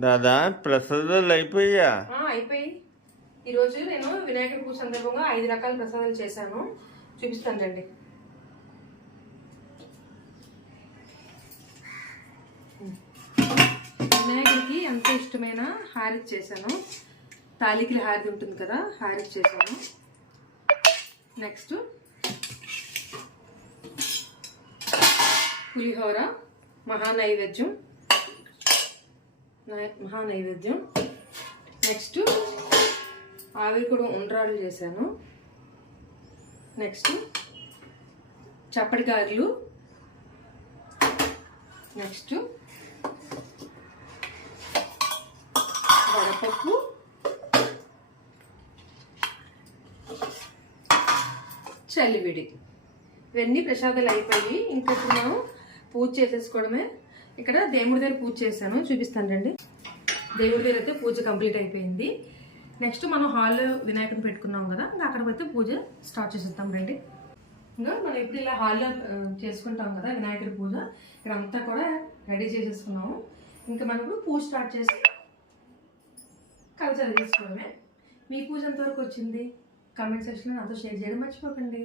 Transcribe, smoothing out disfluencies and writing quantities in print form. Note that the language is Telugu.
దాదా ప్రసాదాలు అయిపోయా? అయిపోయి. ఈరోజు నేను వినాయకుడి పూజ సందర్భంగా 5 రకాల ప్రసాదాలు చేశాను, చూపిస్తాను రండి. వినాయకుడికి ఎంతో ఇష్టమైన హారతి చేశాను. తాలికిల హారతి ఉంటుంది కదా, హారతి చేశాను. నెక్స్ట్ పులిహోర మహానైవేద్యం. నెక్స్ట్ ఆవిరి కూడా ఉండ్రాళ్ళు చేశాను. నెక్స్ట్ చప్పటి గారెలు. నెక్స్ట్ వడపప్పు. చల్లివిడి. ఇవన్నీ ప్రసాదాలు అయిపోయి ఇంకా ఇప్పుడు మనం పూజ చేసేసుకోవడమే. ఇక్కడ దేవుడి దగ్గర పూజ చేశాను, చూపిస్తాను రండి. దేవుడి దగ్గర అయితే పూజ కంప్లీట్ అయిపోయింది. నెక్స్ట్ మనం హాల్లో వినాయకుడిని పెట్టుకున్నాం కదా, ఇంకా అక్కడ పోతే పూజ స్టార్ట్ చేసేద్దాం రండి. ఇంకా మనం ఇప్పుడు ఇలా హాల్లో చేసుకుంటాం కదా వినాయకుడి పూజ, ఇక్కడ అంతా కూడా రెడీ చేసేసుకున్నాము. ఇంకా మనం పూజ స్టార్ట్ చేసి కల్చర్ తీసుకోవడమే. మీ పూజ ఎంతవరకు వచ్చింది కామెంట్ సెక్షన్లో నాతో షేర్ చేయడం మర్చిపోకండి.